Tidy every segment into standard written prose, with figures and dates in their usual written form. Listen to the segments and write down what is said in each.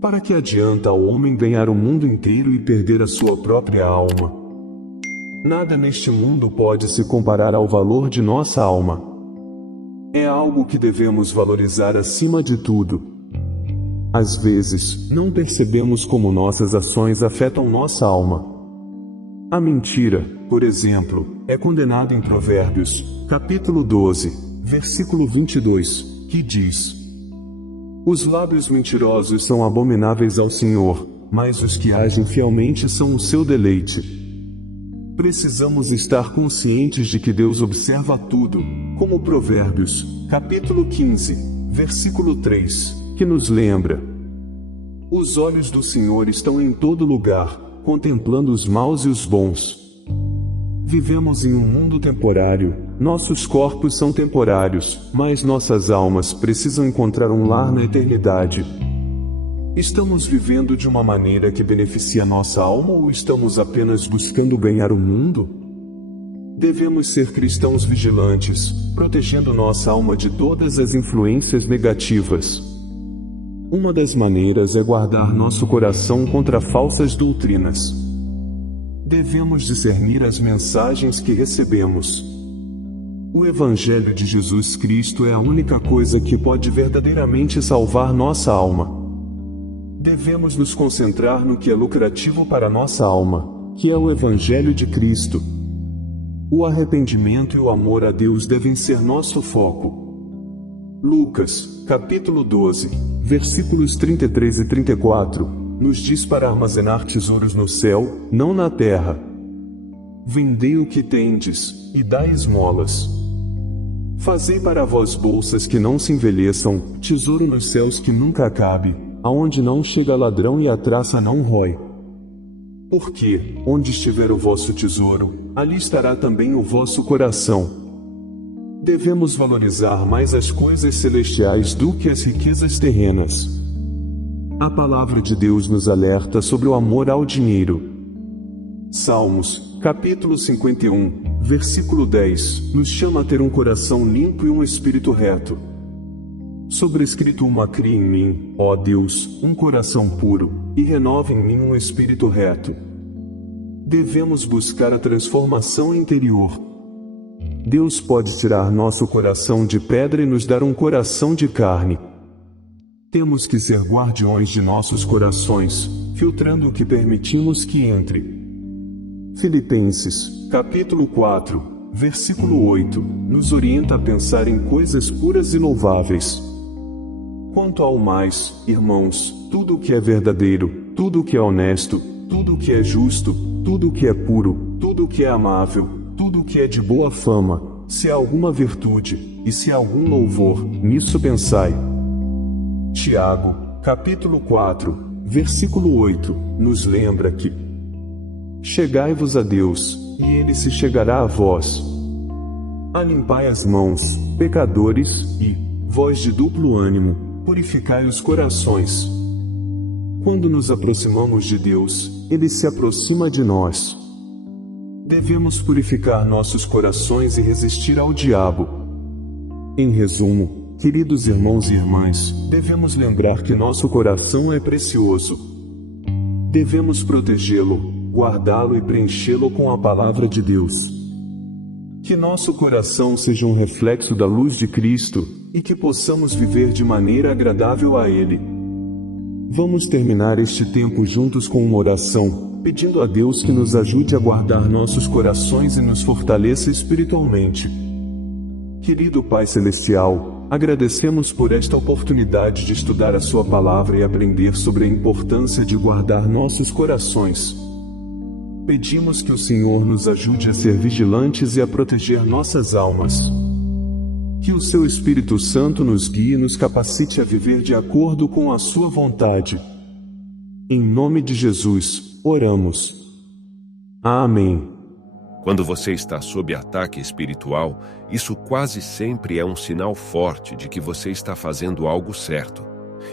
Para que adianta ao homem ganhar o mundo inteiro e perder a sua própria alma? Nada neste mundo pode se comparar ao valor de nossa alma. É algo que devemos valorizar acima de tudo. Às vezes, não percebemos como nossas ações afetam nossa alma. A mentira, por exemplo, é condenada em Provérbios, capítulo 12, versículo 22, que diz: Os lábios mentirosos são abomináveis ao Senhor, mas os que agem fielmente são o seu deleite. Precisamos estar conscientes de que Deus observa tudo, como Provérbios, capítulo 15, versículo 3, que nos lembra: Os olhos do Senhor estão em todo lugar, contemplando os maus e os bons. Vivemos em um mundo temporário, nossos corpos são temporários, mas nossas almas precisam encontrar um lar na eternidade. Estamos vivendo de uma maneira que beneficia nossa alma ou estamos apenas buscando ganhar o mundo? Devemos ser cristãos vigilantes, protegendo nossa alma de todas as influências negativas. Uma das maneiras é guardar nosso coração contra falsas doutrinas. Devemos discernir as mensagens que recebemos. O Evangelho de Jesus Cristo é a única coisa que pode verdadeiramente salvar nossa alma. Devemos nos concentrar no que é lucrativo para nossa alma, que é o Evangelho de Cristo. O arrependimento e o amor a Deus devem ser nosso foco. Lucas, capítulo 12, versículos 33 e 34, nos diz para armazenar tesouros no céu, não na terra. Vendei o que tendes, e dai esmolas. Fazei para vós bolsas que não se envelheçam, tesouro nos céus que nunca acabe, aonde não chega ladrão e a traça não rói. Porque, onde estiver o vosso tesouro, ali estará também o vosso coração. Devemos valorizar mais as coisas celestiais do que as riquezas terrenas. A palavra de Deus nos alerta sobre o amor ao dinheiro. Salmos, capítulo 51, versículo 10, nos chama a ter um coração limpo e um espírito reto. Sobrescrito uma cria em mim, ó Deus, um coração puro, e renova em mim um espírito reto. Devemos buscar a transformação interior. Deus pode tirar nosso coração de pedra e nos dar um coração de carne. Temos que ser guardiões de nossos corações, filtrando o que permitimos que entre. Filipenses, capítulo 4, versículo 8, nos orienta a pensar em coisas puras e louváveis. Quanto ao mais, irmãos, tudo o que é verdadeiro, tudo o que é honesto, tudo o que é justo, tudo o que é puro, tudo o que é amável, tudo o que é de boa fama, se há alguma virtude, e se há algum louvor, nisso pensai. Tiago, capítulo 4, versículo 8, nos lembra que chegai-vos a Deus, e Ele se chegará a vós. Alimpai as mãos, pecadores, e, vós de duplo ânimo, purificai os corações. Quando nos aproximamos de Deus, Ele se aproxima de nós. Devemos purificar nossos corações e resistir ao diabo. Em resumo, queridos irmãos e irmãs, devemos lembrar que nosso coração é precioso. Devemos protegê-lo, guardá-lo e preenchê-lo com a palavra de Deus. Que nosso coração seja um reflexo da luz de Cristo, e que possamos viver de maneira agradável a Ele. Vamos terminar este tempo juntos com uma oração, pedindo a Deus que nos ajude a guardar nossos corações e nos fortaleça espiritualmente. Querido Pai Celestial, agradecemos por esta oportunidade de estudar a Sua Palavra e aprender sobre a importância de guardar nossos corações. Pedimos que o Senhor nos ajude a ser vigilantes e a proteger nossas almas. Que o Seu Espírito Santo nos guie e nos capacite a viver de acordo com a Sua vontade. Em nome de Jesus, oramos. Amém. Quando você está sob ataque espiritual, isso quase sempre é um sinal forte de que você está fazendo algo certo.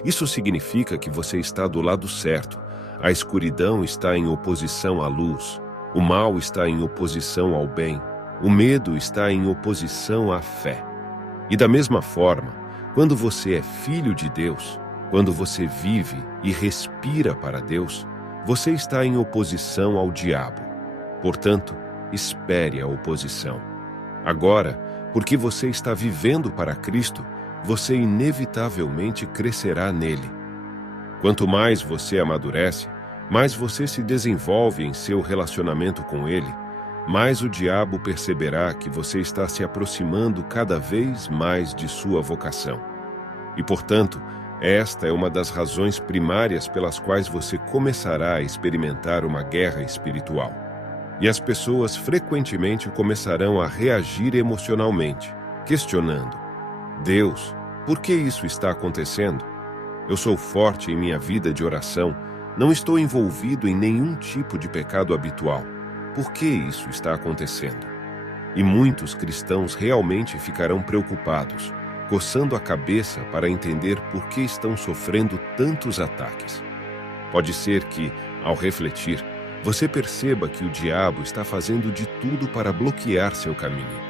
Isso significa que você está do lado certo. A escuridão está em oposição à luz. O mal está em oposição ao bem. O medo está em oposição à fé. E da mesma forma, quando você é filho de Deus, Quando você vive e respira para Deus, você está em oposição ao diabo. Portanto, espere a oposição. Agora, porque você está vivendo para Cristo, você inevitavelmente crescerá nele. Quanto mais você amadurece, mais você se desenvolve em seu relacionamento com ele, mais o diabo perceberá que você está se aproximando cada vez mais de sua vocação. E, portanto, esta é uma das razões primárias pelas quais você começará a experimentar uma guerra espiritual. E as pessoas frequentemente começarão a reagir emocionalmente, questionando: Deus, por que isso está acontecendo? Eu sou forte em minha vida de oração, não estou envolvido em nenhum tipo de pecado habitual. Por que isso está acontecendo? E muitos cristãos realmente ficarão preocupados, coçando a cabeça para entender por que estão sofrendo tantos ataques. Pode ser que, ao refletir, você perceba que o diabo está fazendo de tudo para bloquear seu caminho.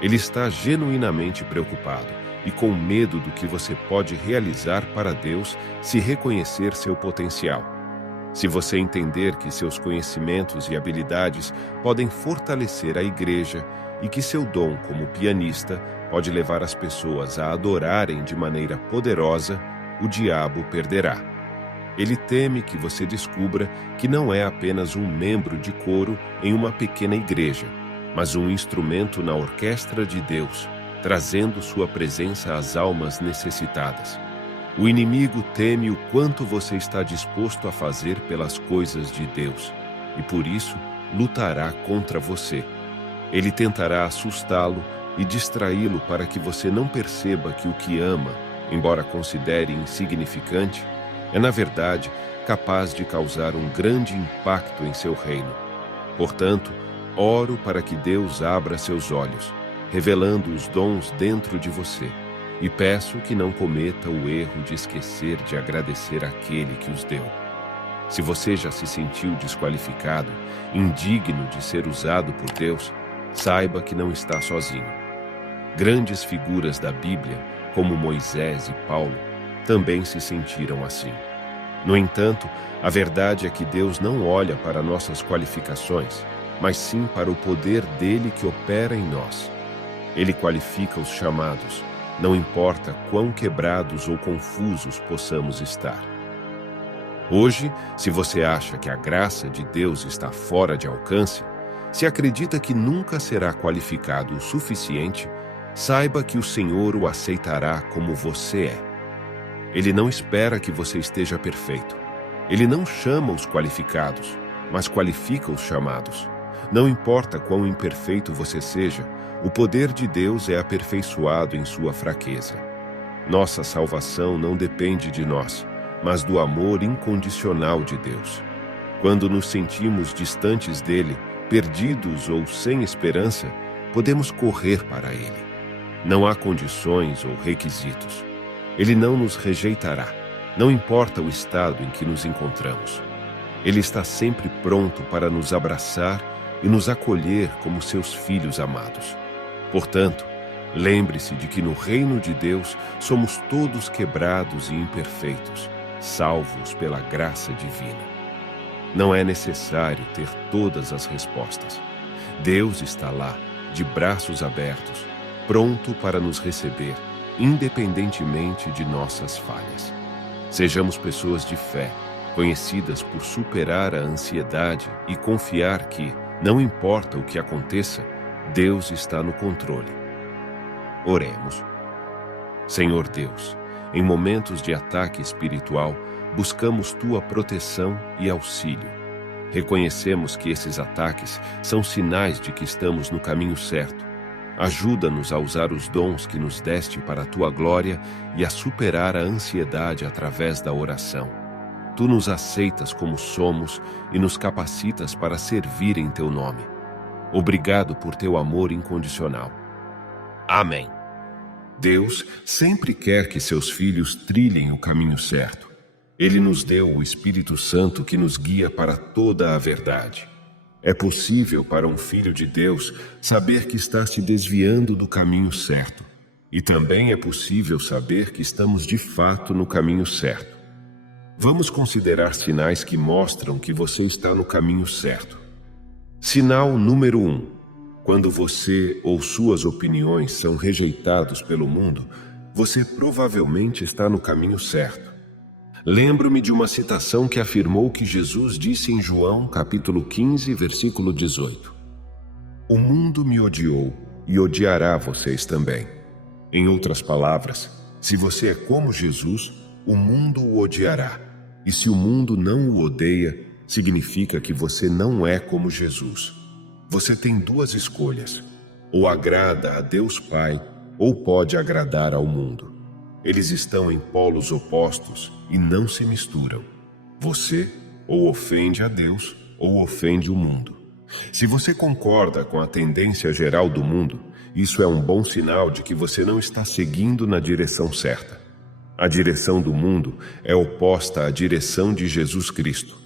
Ele está genuinamente preocupado e com medo do que você pode realizar para Deus se reconhecer seu potencial. Se você entender que seus conhecimentos e habilidades podem fortalecer a igreja e que seu dom como pianista pode levar as pessoas a adorarem de maneira poderosa, o diabo perderá. Ele teme que você descubra que não é apenas um membro de coro em uma pequena igreja, mas um instrumento na orquestra de Deus, trazendo sua presença às almas necessitadas. O inimigo teme o quanto você está disposto a fazer pelas coisas de Deus, e por isso lutará contra você. Ele tentará assustá-lo e distraí-lo para que você não perceba que o que ama, embora considere insignificante, é na verdade capaz de causar um grande impacto em seu reino. Portanto, oro para que Deus abra seus olhos, revelando os dons dentro de você, e peço que não cometa o erro de esquecer de agradecer àquele que os deu. Se você já se sentiu desqualificado, indigno de ser usado por Deus, saiba que não está sozinho. Grandes figuras da Bíblia, como Moisés e Paulo, também se sentiram assim. No entanto, a verdade é que Deus não olha para nossas qualificações, mas sim para o poder dele que opera em nós. Ele qualifica os chamados, não importa quão quebrados ou confusos possamos estar. Hoje, se você acha que a graça de Deus está fora de alcance, se acredita que nunca será qualificado o suficiente, saiba que o Senhor o aceitará como você é. Ele não espera que você esteja perfeito. Ele não chama os qualificados, mas qualifica os chamados. Não importa quão imperfeito você seja, o poder de Deus é aperfeiçoado em sua fraqueza. Nossa salvação não depende de nós, mas do amor incondicional de Deus. Quando nos sentimos distantes dele, perdidos ou sem esperança, podemos correr para ele. Não há condições ou requisitos. Ele não nos rejeitará, não importa o estado em que nos encontramos. Ele está sempre pronto para nos abraçar e nos acolher como seus filhos amados. Portanto, lembre-se de que no reino de Deus somos todos quebrados e imperfeitos, salvos pela graça divina. Não é necessário ter todas as respostas. Deus está lá, de braços abertos, pronto para nos receber, independentemente de nossas falhas. Sejamos pessoas de fé, conhecidas por superar a ansiedade e confiar que, não importa o que aconteça, Deus está no controle. Oremos. Senhor Deus, em momentos de ataque espiritual, buscamos Tua proteção e auxílio. Reconhecemos que esses ataques são sinais de que estamos no caminho certo. Ajuda-nos a usar os dons que nos deste para a Tua glória e a superar a ansiedade através da oração. Tu nos aceitas como somos e nos capacitas para servir em Teu nome. Obrigado por Teu amor incondicional. Amém. Deus sempre quer que seus filhos trilhem o caminho certo. Ele nos deu o Espírito Santo que nos guia para toda a verdade. É possível para um filho de Deus saber que está se desviando do caminho certo. E também é possível saber que estamos de fato no caminho certo. Vamos considerar sinais que mostram que você está no caminho certo. Sinal número 1. Quando você ou suas opiniões são rejeitados pelo mundo, você provavelmente está no caminho certo. Lembro-me de uma citação que afirmou que Jesus disse em João, capítulo 15, versículo 18. O mundo me odiou e odiará vocês também. Em outras palavras, se você é como Jesus, o mundo o odiará. E se o mundo não o odeia, significa que você não é como Jesus. Você tem duas escolhas: ou agrada a Deus Pai, ou pode agradar ao mundo. Eles estão em polos opostos e não se misturam. Você ou ofende a Deus, ou ofende o mundo. Se você concorda com a tendência geral do mundo, isso é um bom sinal de que você não está seguindo na direção certa. A direção do mundo é oposta à direção de Jesus Cristo.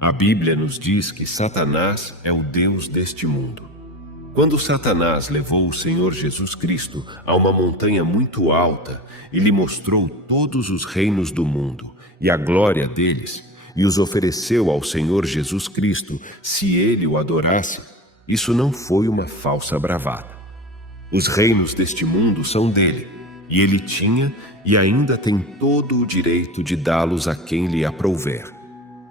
A Bíblia nos diz que Satanás é o Deus deste mundo. Quando Satanás levou o Senhor Jesus Cristo a uma montanha muito alta e lhe mostrou todos os reinos do mundo e a glória deles, e os ofereceu ao Senhor Jesus Cristo se ele o adorasse, isso não foi uma falsa bravata. Os reinos deste mundo são dele, e ele tinha e ainda tem todo o direito de dá-los a quem lhe aprouver.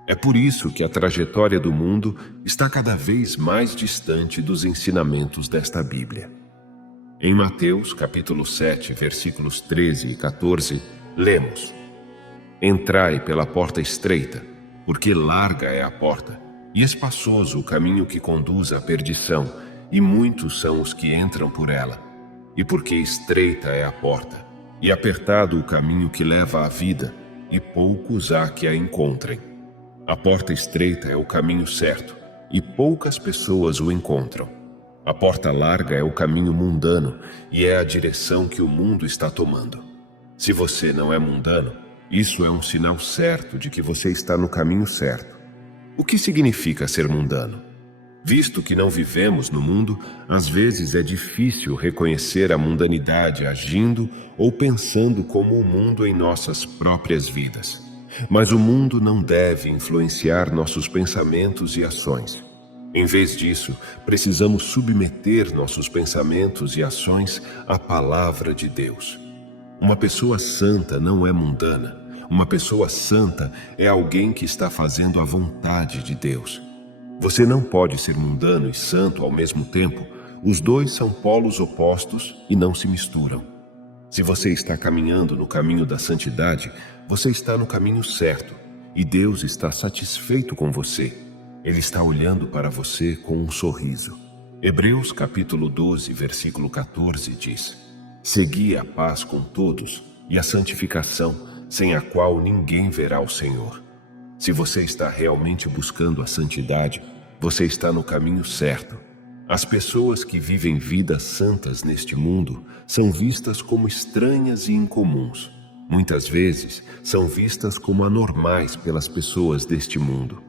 É por isso que a trajetória do mundo está cada vez mais distante dos ensinamentos desta Bíblia. Em Mateus, capítulo 7, versículos 13 e 14, lemos: Entrai pela porta estreita, porque larga é a porta, e espaçoso o caminho que conduz à perdição, e muitos são os que entram por ela. E porque estreita é a porta, e apertado o caminho que leva à vida, e poucos há que a encontrem. A porta estreita é o caminho certo, e poucas pessoas o encontram. A porta larga é o caminho mundano, e é a direção que o mundo está tomando. Se você não é mundano, isso é um sinal certo de que você está no caminho certo. O que significa ser mundano? Visto que não vivemos no mundo, às vezes é difícil reconhecer a mundanidade agindo ou pensando como o mundo em nossas próprias vidas. Mas o mundo não deve influenciar nossos pensamentos e ações. Em vez disso, precisamos submeter nossos pensamentos e ações à palavra de Deus. Uma pessoa santa não é mundana. Uma pessoa santa é alguém que está fazendo a vontade de Deus. Você não pode ser mundano e santo ao mesmo tempo. Os dois são polos opostos e não se misturam. Se você está caminhando no caminho da santidade, você está no caminho certo e Deus está satisfeito com você. Ele está olhando para você com um sorriso. Hebreus capítulo 12, versículo 14 diz: Segui a paz com todos e a santificação, sem a qual ninguém verá o Senhor. Se você está realmente buscando a santidade, você está no caminho certo. As pessoas que vivem vidas santas neste mundo são vistas como estranhas e incomuns. Muitas vezes são vistas como anormais pelas pessoas deste mundo.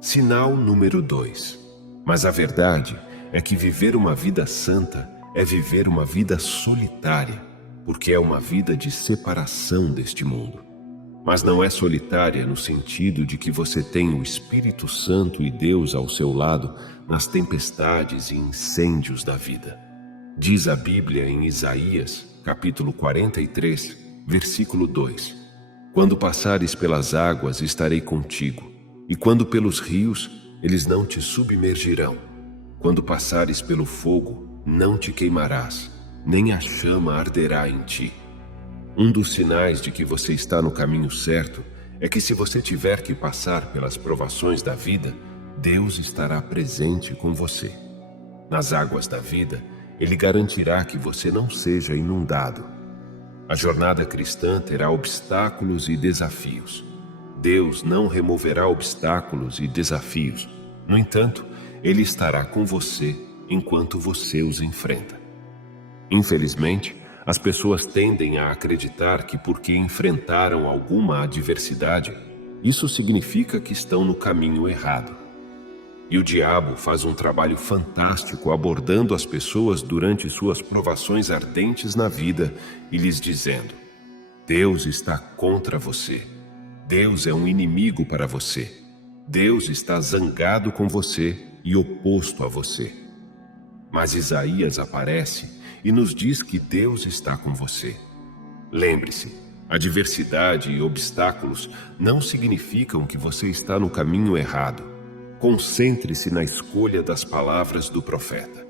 Sinal número 2. Mas a verdade é que viver uma vida santa é viver uma vida solitária, porque é uma vida de separação deste mundo. Mas não é solitária no sentido de que você tem o Espírito Santo e Deus ao seu lado nas tempestades e incêndios da vida. Diz a Bíblia em Isaías, capítulo 43, versículo 2: Quando passares pelas águas, estarei contigo, e quando pelos rios, eles não te submergirão. Quando passares pelo fogo, não te queimarás, nem a chama arderá em ti. Um dos sinais de que você está no caminho certo é que, se você tiver que passar pelas provações da vida, Deus estará presente com você. Nas águas da vida, Ele garantirá que você não seja inundado. A jornada cristã terá obstáculos e desafios. Deus não removerá obstáculos e desafios. No entanto, Ele estará com você enquanto você os enfrenta. Infelizmente, as pessoas tendem a acreditar que, porque enfrentaram alguma adversidade, isso significa que estão no caminho errado. E o diabo faz um trabalho fantástico abordando as pessoas durante suas provações ardentes na vida e lhes dizendo: Deus está contra você. Deus é um inimigo para você. Deus está zangado com você e oposto a você. Mas Isaías aparece e nos diz que Deus está com você. Lembre-se, adversidade e obstáculos não significam que você está no caminho errado. Concentre-se na escolha das palavras do profeta.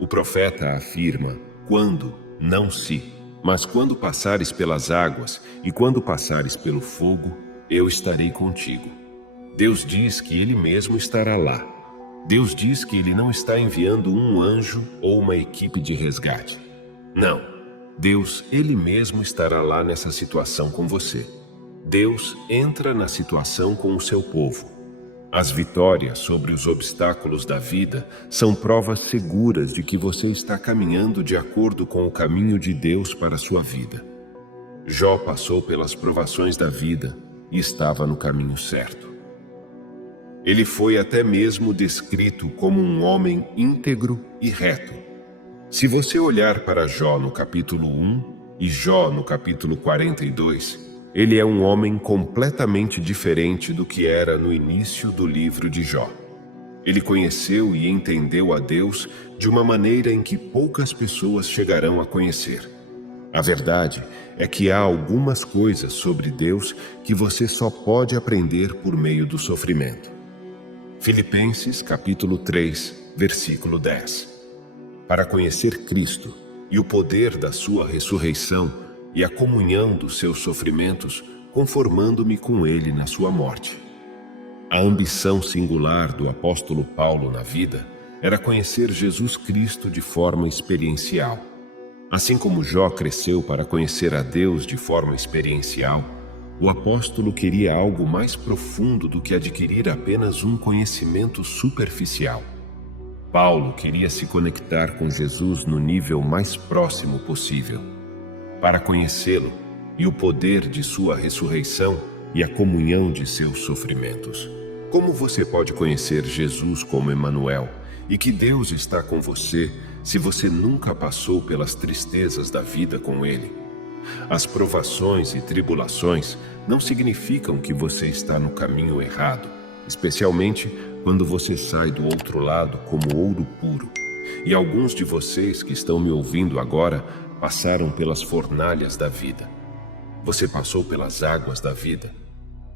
O profeta afirma: quando, não se, mas quando passares pelas águas e quando passares pelo fogo, eu estarei contigo. Deus diz que Ele mesmo estará lá. Deus diz que Ele não está enviando um anjo ou uma equipe de resgate. Não, Deus, Ele mesmo estará lá nessa situação com você. Deus entra na situação com o seu povo. As vitórias sobre os obstáculos da vida são provas seguras de que você está caminhando de acordo com o caminho de Deus para a sua vida. Jó passou pelas provações da vida e estava no caminho certo. Ele foi até mesmo descrito como um homem íntegro e reto. Se você olhar para Jó no capítulo 1 e Jó no capítulo 42, ele é um homem completamente diferente do que era no início do livro de Jó. Ele conheceu e entendeu a Deus de uma maneira em que poucas pessoas chegarão a conhecer. A verdade é que há algumas coisas sobre Deus que você só pode aprender por meio do sofrimento. Filipenses capítulo 3, versículo 10. Para conhecer Cristo e o poder da sua ressurreição e a comunhão dos seus sofrimentos, conformando-me com ele na sua morte. A ambição singular do apóstolo Paulo na vida era conhecer Jesus Cristo de forma experiencial. Assim como Jó cresceu para conhecer a Deus de forma experiencial, o apóstolo queria algo mais profundo do que adquirir apenas um conhecimento superficial. Paulo queria se conectar com Jesus no nível mais próximo possível. Para conhecê-lo e o poder de sua ressurreição e a comunhão de seus sofrimentos. Como você pode conhecer Jesus como Emanuel e que Deus está com você se você nunca passou pelas tristezas da vida com Ele? As provações e tribulações não significam que você está no caminho errado, especialmente quando você sai do outro lado como ouro puro. E alguns de vocês que estão me ouvindo agora passaram pelas fornalhas da vida. Você passou pelas águas da vida.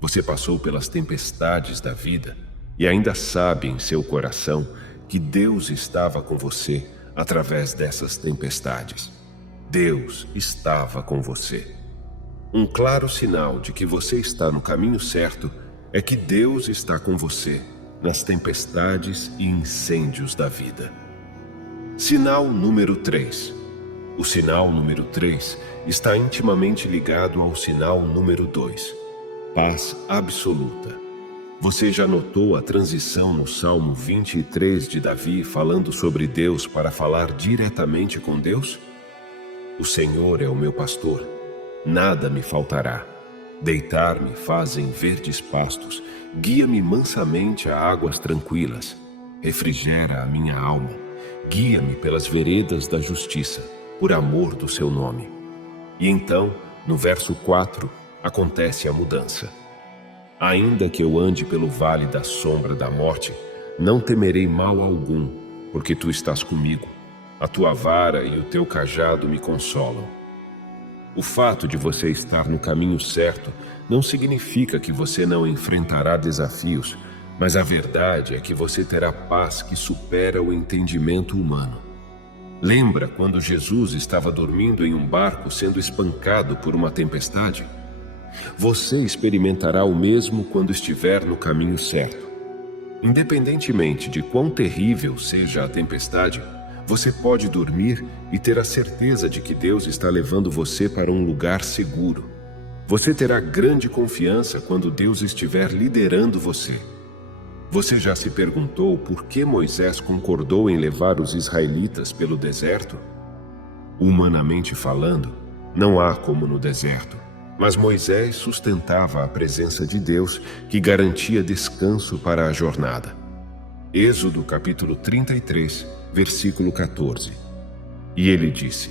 Você passou pelas tempestades da vida e ainda sabe em seu coração que Deus estava com você através dessas tempestades. Deus estava com você. Um claro sinal de que você está no caminho certo é que Deus está com você nas tempestades e incêndios da vida. Sinal número 3. O sinal número 3 está intimamente ligado ao sinal número 2. Paz absoluta. Você já notou a transição no Salmo 23 de Davi falando sobre Deus para falar diretamente com Deus? O Senhor é o meu pastor, nada me faltará. Deitar-me faz em verdes pastos, guia-me mansamente a águas tranquilas, refrigera a minha alma, guia-me pelas veredas da justiça, por amor do seu nome. E então, no verso 4, acontece a mudança. Ainda que eu ande pelo vale da sombra da morte, não temerei mal algum, porque tu estás comigo. A tua vara e o teu cajado me consolam. O fato de você estar no caminho certo não significa que você não enfrentará desafios, mas a verdade é que você terá paz que supera o entendimento humano. Lembra quando Jesus estava dormindo em um barco sendo espancado por uma tempestade? Você experimentará o mesmo quando estiver no caminho certo. Independentemente de quão terrível seja a tempestade, você pode dormir e ter a certeza de que Deus está levando você para um lugar seguro. Você terá grande confiança quando Deus estiver liderando você. Você já se perguntou por que Moisés concordou em levar os israelitas pelo deserto? Humanamente falando, não há como no deserto, mas Moisés sustentava a presença de Deus que garantia descanso para a jornada. Êxodo capítulo 33, versículo 14. E ele disse: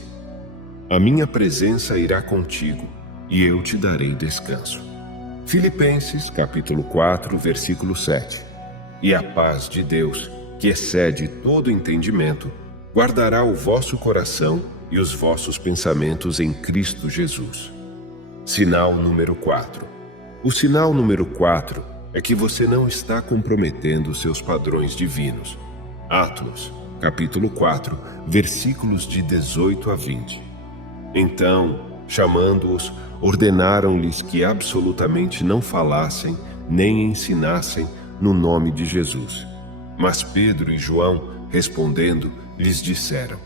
A minha presença irá contigo, e eu te darei descanso. Filipenses capítulo 4, versículo 7. E a paz de Deus, que excede todo entendimento, guardará o vosso coração e os vossos pensamentos em Cristo Jesus. Sinal número 4. O sinal número 4 é que você não está comprometendo seus padrões divinos. Atos, capítulo 4, versículos de 18 a 20. Então, chamando-os, ordenaram-lhes que absolutamente não falassem nem ensinassem no nome de Jesus. Mas Pedro e João, respondendo, lhes disseram: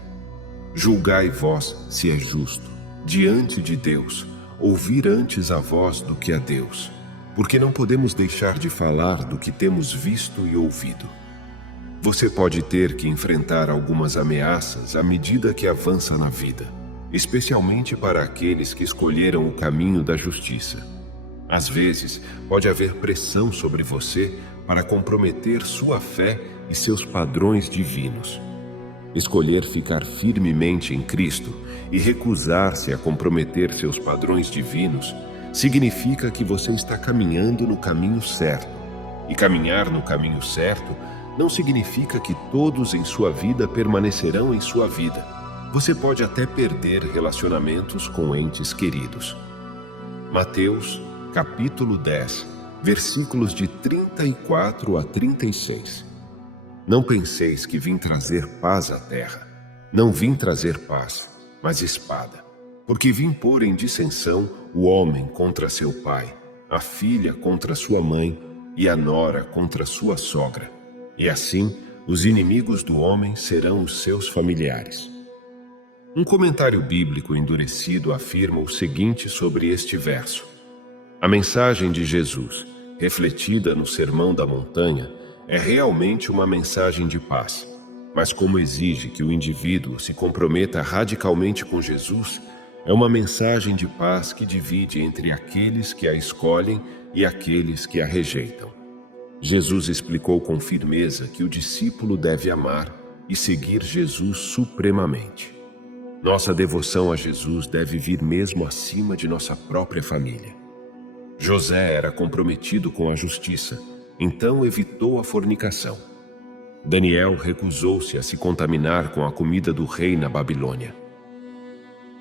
Julgai vós se é justo, diante de Deus, ouvir antes a vós do que a Deus, porque não podemos deixar de falar do que temos visto e ouvido. Você pode ter que enfrentar algumas ameaças à medida que avança na vida, especialmente para aqueles que escolheram o caminho da justiça. Às vezes, pode haver pressão sobre você para comprometer sua fé e seus padrões divinos. Escolher ficar firmemente em Cristo e recusar-se a comprometer seus padrões divinos significa que você está caminhando no caminho certo. E caminhar no caminho certo não significa que todos em sua vida permanecerão em sua vida. Você pode até perder relacionamentos com entes queridos. Mateus, capítulo 10, versículos de 34 a 36. Não penseis que vim trazer paz à terra. Não vim trazer paz, mas espada. Porque vim pôr em dissensão o homem contra seu pai, a filha contra sua mãe e a nora contra sua sogra. E assim, os inimigos do homem serão os seus familiares. Um comentário bíblico endurecido afirma o seguinte sobre este verso: a mensagem de Jesus, refletida no Sermão da Montanha, é realmente uma mensagem de paz. Mas como exige que o indivíduo se comprometa radicalmente com Jesus, é uma mensagem de paz que divide entre aqueles que a escolhem e aqueles que a rejeitam. Jesus explicou com firmeza que o discípulo deve amar e seguir Jesus supremamente. Nossa devoção a Jesus deve vir mesmo acima de nossa própria família. José era comprometido com a justiça, então evitou a fornicação. Daniel recusou-se a se contaminar com a comida do rei na Babilônia.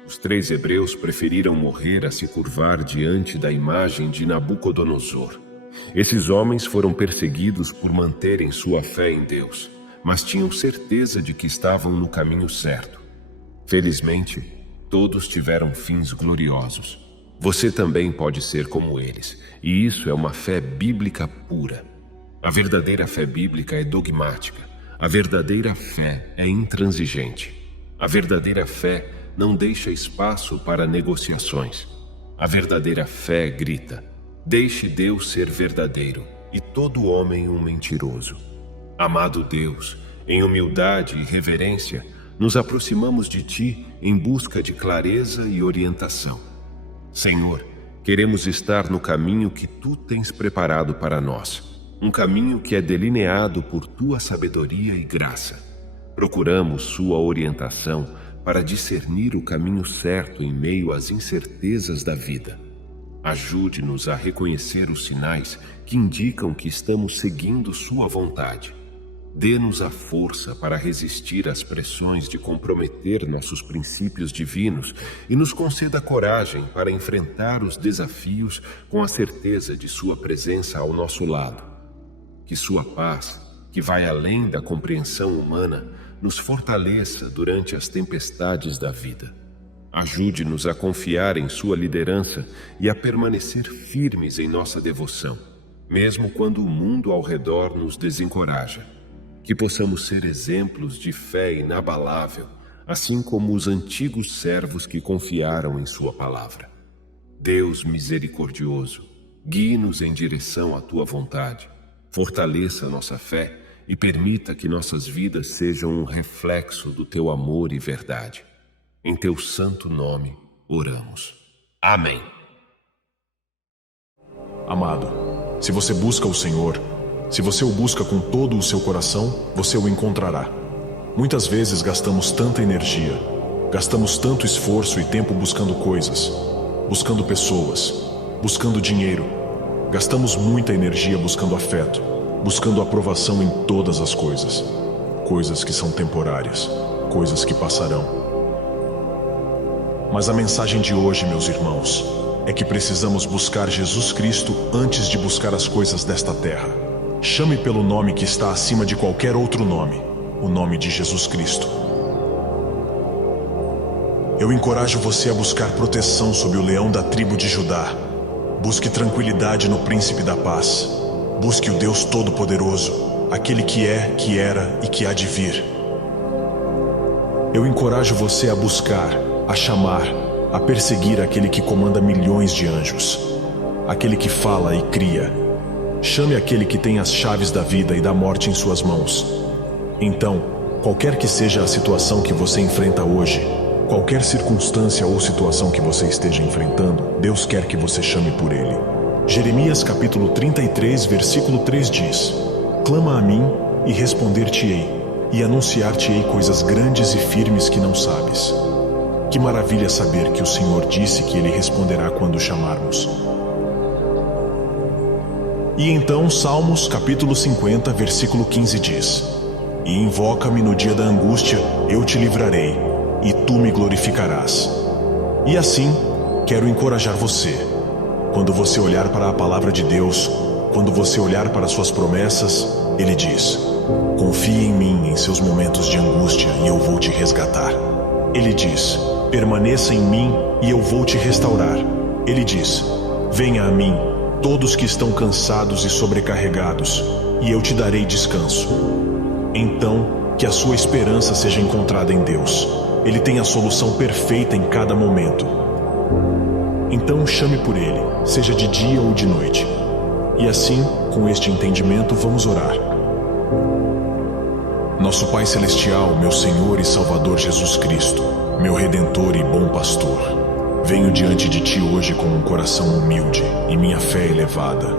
Os 3 hebreus preferiram morrer a se curvar diante da imagem de Nabucodonosor. Esses homens foram perseguidos por manterem sua fé em Deus, mas tinham certeza de que estavam no caminho certo. Felizmente, todos tiveram fins gloriosos. Você também pode ser como eles, e isso é uma fé bíblica pura. A verdadeira fé bíblica é dogmática. A verdadeira fé é intransigente. A verdadeira fé não deixa espaço para negociações. A verdadeira fé grita: deixe Deus ser verdadeiro e todo homem um mentiroso. Amado Deus, em humildade e reverência, nos aproximamos de Ti em busca de clareza e orientação. Senhor, queremos estar no caminho que Tu tens preparado para nós, um caminho que é delineado por Tua sabedoria e graça. Procuramos Sua orientação para discernir o caminho certo em meio às incertezas da vida. Ajude-nos a reconhecer os sinais que indicam que estamos seguindo Sua vontade. Dê-nos a força para resistir às pressões de comprometer nossos princípios divinos e nos conceda coragem para enfrentar os desafios com a certeza de Sua presença ao nosso lado. Que Sua paz, que vai além da compreensão humana, nos fortaleça durante as tempestades da vida. Ajude-nos a confiar em Sua liderança e a permanecer firmes em nossa devoção, mesmo quando o mundo ao redor nos desencoraja. Que possamos ser exemplos de fé inabalável, assim como os antigos servos que confiaram em Sua palavra. Deus misericordioso, guie-nos em direção à Tua vontade, fortaleça nossa fé e permita que nossas vidas sejam um reflexo do Teu amor e verdade. Em Teu santo nome, oramos. Amém. Amado, se você busca o Senhor, Se você o busca com todo o seu coração, você o encontrará. Muitas vezes gastamos tanta energia, gastamos tanto esforço e tempo buscando coisas, buscando pessoas, buscando dinheiro. Gastamos muita energia buscando afeto, buscando aprovação em todas as coisas. Coisas que são temporárias, coisas que passarão. Mas a mensagem de hoje, meus irmãos, é que precisamos buscar Jesus Cristo antes de buscar as coisas desta terra. Chame pelo nome que está acima de qualquer outro nome, o nome de Jesus Cristo. Eu encorajo você a buscar proteção sob o leão da tribo de Judá. Busque tranquilidade no príncipe da paz. Busque o Deus Todo-Poderoso, aquele que é, que era e que há de vir. Eu encorajo você a buscar, a chamar, a perseguir aquele que comanda milhões de anjos, aquele que fala e cria. Chame aquele que tem as chaves da vida e da morte em suas mãos. Então, qualquer que seja a situação que você enfrenta hoje, qualquer circunstância ou situação que você esteja enfrentando, Deus quer que você chame por Ele. Jeremias capítulo 33, versículo 3 diz: Clama a mim e responder-te-ei, e anunciar-te-ei coisas grandes e firmes que não sabes. Que maravilha saber que o Senhor disse que Ele responderá quando chamarmos. E então Salmos capítulo 50, versículo 15 diz: E invoca-me no dia da angústia, eu te livrarei, e tu me glorificarás. E assim, quero encorajar você. Quando você olhar para a palavra de Deus, quando você olhar para suas promessas, Ele diz: Confie em mim em seus momentos de angústia e eu vou te resgatar. Ele diz: Permaneça em mim e eu vou te restaurar. Ele diz: Venha a mim, todos que estão cansados e sobrecarregados, e eu te darei descanso. Então, que a sua esperança seja encontrada em Deus. Ele tem a solução perfeita em cada momento. Então chame por Ele, seja de dia ou de noite. E assim, com este entendimento, vamos orar. Nosso Pai Celestial, meu Senhor e Salvador Jesus Cristo, meu Redentor e bom pastor, venho diante de Ti hoje com um coração humilde e minha fé elevada.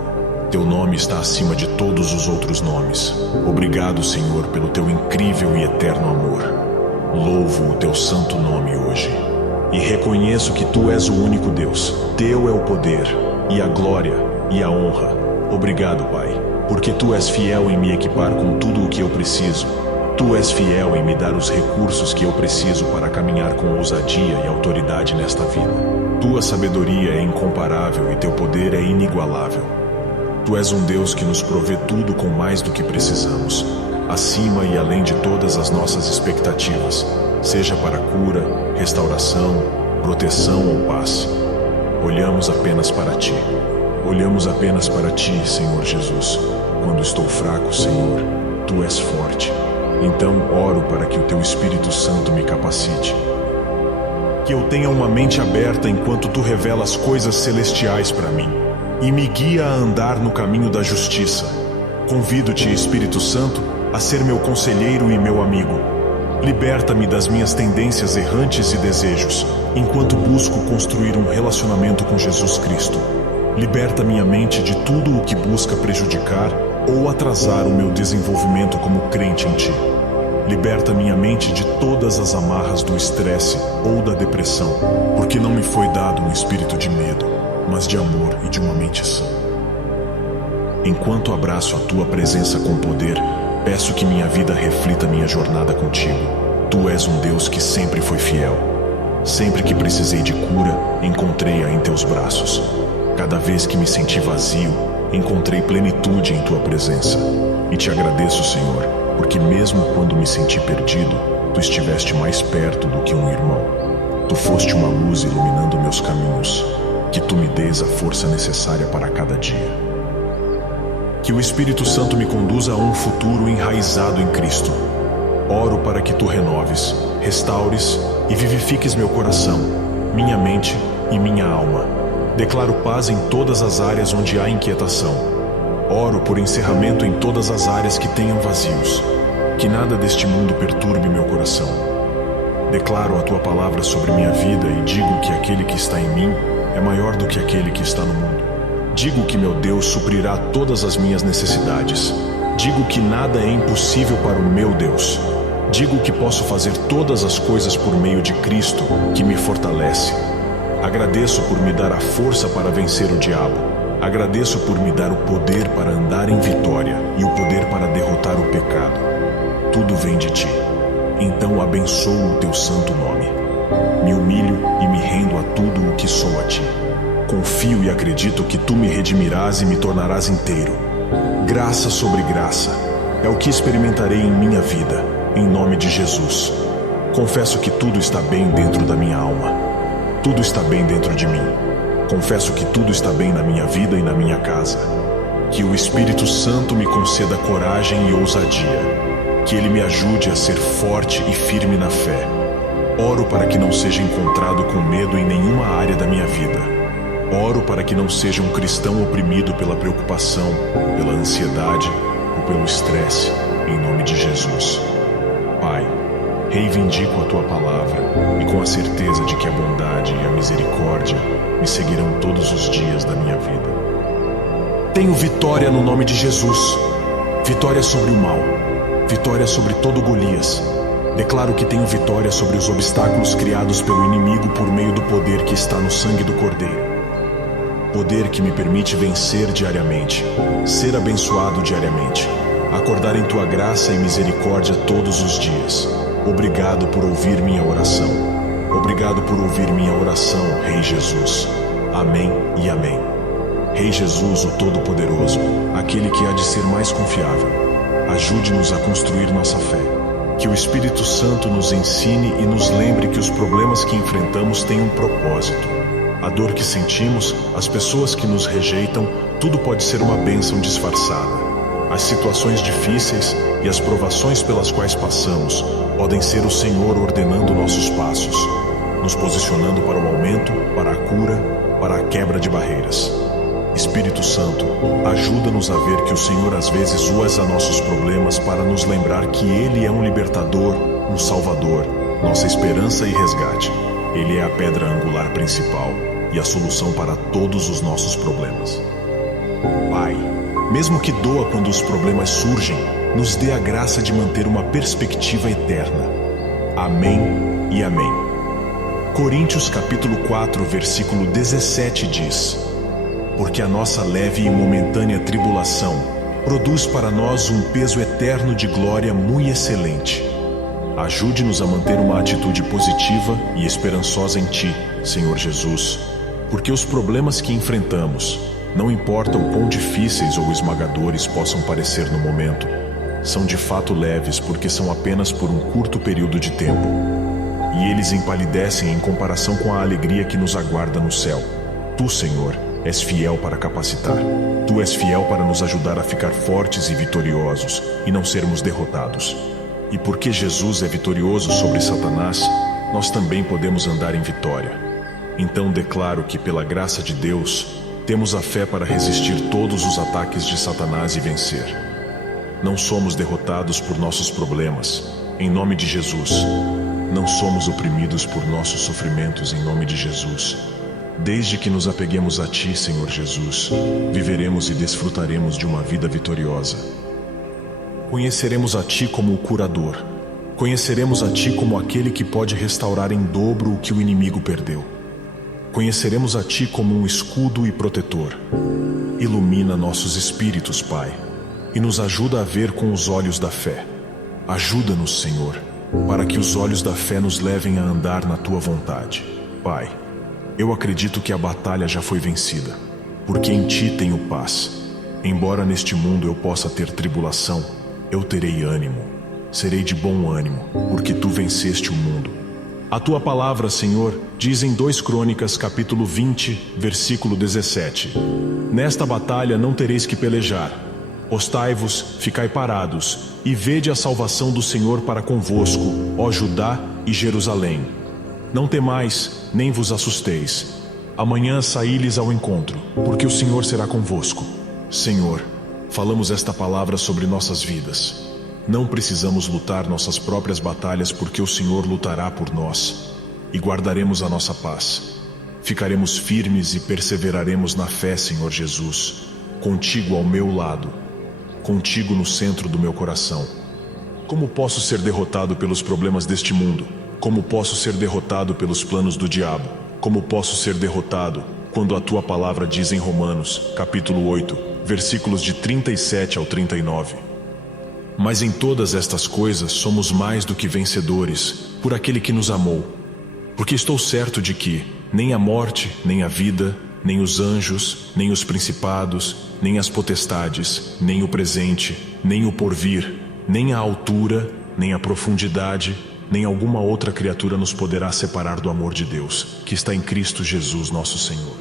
Teu nome está acima de todos os outros nomes. Obrigado, Senhor, pelo Teu incrível e eterno amor. Louvo o Teu santo nome hoje. E reconheço que Tu és o único Deus. Teu é o poder, e a glória, e a honra. Obrigado, Pai, porque Tu és fiel em me equipar com tudo o que eu preciso. Tu és fiel em me dar os recursos que eu preciso para caminhar com ousadia e autoridade nesta vida. Tua sabedoria é incomparável e Teu poder é inigualável. Tu és um Deus que nos provê tudo com mais do que precisamos, acima e além de todas as nossas expectativas, seja para cura, restauração, proteção ou paz. Olhamos apenas para Ti. Olhamos apenas para Ti, Senhor Jesus. Quando estou fraco, Senhor, Tu és forte. Então oro para que o Teu Espírito Santo me capacite. Que eu tenha uma mente aberta enquanto Tu revelas coisas celestiais para mim e me guia a andar no caminho da justiça. Convido-te, Espírito Santo, a ser meu conselheiro e meu amigo. Liberta-me das minhas tendências errantes e desejos, enquanto busco construir um relacionamento com Jesus Cristo. Liberta minha mente de tudo o que busca prejudicar ou atrasar o meu desenvolvimento como crente em Ti. Liberta minha mente de todas as amarras do estresse ou da depressão, porque não me foi dado um espírito de medo, mas de amor e de uma mente sã. Enquanto abraço a Tua presença com poder, peço que minha vida reflita minha jornada contigo. Tu és um Deus que sempre foi fiel. Sempre que precisei de cura, encontrei-a em Teus braços. Cada vez que me senti vazio, encontrei plenitude em Tua presença. E Te agradeço, Senhor, porque mesmo quando me senti perdido, Tu estiveste mais perto do que um irmão. Tu foste uma luz iluminando meus caminhos. Que Tu me dês a força necessária para cada dia. Que o Espírito Santo me conduza a um futuro enraizado em Cristo. Oro para que Tu renoves, restaures e vivifiques meu coração, minha mente e minha alma. Declaro paz em todas as áreas onde há inquietação. Oro por encerramento em todas as áreas que tenham vazios. Que nada deste mundo perturbe meu coração. Declaro a Tua palavra sobre minha vida e digo que aquele que está em mim é maior do que aquele que está no mundo. Digo que meu Deus suprirá todas as minhas necessidades. Digo que nada é impossível para o meu Deus. Digo que posso fazer todas as coisas por meio de Cristo, que me fortalece. Agradeço por me dar a força para vencer o diabo. Agradeço por me dar o poder para andar em vitória e o poder para derrotar o pecado. Tudo vem de ti. Então abençoo o teu santo nome. Me humilho e me rendo a tudo o que sou a ti. Confio e acredito que tu me redimirás e me tornarás inteiro. Graça sobre graça é o que experimentarei em minha vida, em nome de Jesus. Confesso que tudo está bem dentro da minha alma. Tudo está bem dentro de mim. Confesso que tudo está bem na minha vida e na minha casa. Que o Espírito Santo me conceda coragem e ousadia. Que ele me ajude a ser forte e firme na fé. Oro para que não seja encontrado com medo em nenhuma área da minha vida. Oro para que não seja um cristão oprimido pela preocupação, pela ansiedade ou pelo estresse, em nome de Jesus. Pai, reivindico a tua palavra e com a certeza de que a bondade e a misericórdia me seguirão todos os dias da minha vida. Tenho vitória no nome de Jesus. Vitória sobre o mal. Vitória sobre todo Golias. Declaro que tenho vitória sobre os obstáculos criados pelo inimigo por meio do poder que está no sangue do Cordeiro. Poder que me permite vencer diariamente, ser abençoado diariamente, acordar em tua graça e misericórdia todos os dias. Obrigado por ouvir minha oração. Obrigado por ouvir minha oração, Rei Jesus. Amém e amém. Rei Jesus, o Todo-Poderoso, aquele que há de ser mais confiável, ajude-nos a construir nossa fé. Que o Espírito Santo nos ensine e nos lembre que os problemas que enfrentamos têm um propósito. A dor que sentimos, as pessoas que nos rejeitam, tudo pode ser uma bênção disfarçada. As situações difíceis e as provações pelas quais passamos podem ser o Senhor ordenando nossos passos, nos posicionando para o aumento, para a cura, para a quebra de barreiras. Espírito Santo, ajuda-nos a ver que o Senhor às vezes usa nossos problemas para nos lembrar que Ele é um libertador, um salvador, nossa esperança e resgate. Ele é a pedra angular principal e a solução para todos os nossos problemas. Pai, mesmo que doa quando os problemas surgem, nos dê a graça de manter uma perspectiva eterna. Amém e amém. Coríntios capítulo 4, versículo 17 diz: Porque a nossa leve e momentânea tribulação produz para nós um peso eterno de glória muito excelente. Ajude-nos a manter uma atitude positiva e esperançosa em Ti, Senhor Jesus, porque os problemas que enfrentamos, não importa o quão difíceis ou esmagadores possam parecer no momento, são de fato leves porque são apenas por um curto período de tempo, e eles empalidecem em comparação com a alegria que nos aguarda no céu. Tu, Senhor, és fiel para capacitar. Tu és fiel para nos ajudar a ficar fortes e vitoriosos e não sermos derrotados. E porque Jesus é vitorioso sobre Satanás, nós também podemos andar em vitória. Então declaro que, pela graça de Deus, temos a fé para resistir todos os ataques de Satanás e vencer. Não somos derrotados por nossos problemas, em nome de Jesus. Não somos oprimidos por nossos sofrimentos, em nome de Jesus. Desde que nos apeguemos a Ti, Senhor Jesus, viveremos e desfrutaremos de uma vida vitoriosa. Conheceremos a Ti como o curador. Conheceremos a Ti como aquele que pode restaurar em dobro o que o inimigo perdeu. Conheceremos a Ti como um escudo e protetor. Ilumina nossos espíritos, Pai, e nos ajuda a ver com os olhos da fé. Ajuda-nos, Senhor, para que os olhos da fé nos levem a andar na Tua vontade. Pai, eu acredito que a batalha já foi vencida, porque em Ti tenho paz. Embora neste mundo eu possa ter tribulação, eu terei ânimo, serei de bom ânimo, porque Tu venceste o mundo. A Tua palavra, Senhor, diz em 2 Crônicas, capítulo 20, versículo 17: Nesta batalha não tereis que pelejar. Postai-vos, ficai parados, e vede a salvação do Senhor para convosco, ó Judá e Jerusalém. Não temais, nem vos assusteis. Amanhã saí-lhes ao encontro, porque o Senhor será convosco. Senhor, falamos esta palavra sobre nossas vidas. Não precisamos lutar nossas próprias batalhas porque o Senhor lutará por nós e guardaremos a nossa paz. Ficaremos firmes e perseveraremos na fé, Senhor Jesus, contigo ao meu lado, contigo no centro do meu coração. Como posso ser derrotado pelos problemas deste mundo? Como posso ser derrotado pelos planos do diabo? Como posso ser derrotado quando a tua palavra diz em Romanos, capítulo 8, versículos de 37 ao 39? Mas em todas estas coisas somos mais do que vencedores, por aquele que nos amou. Porque estou certo de que nem a morte, nem a vida, nem os anjos, nem os principados, nem as potestades, nem o presente, nem o porvir, nem a altura, nem a profundidade, nem alguma outra criatura nos poderá separar do amor de Deus, que está em Cristo Jesus, nosso Senhor.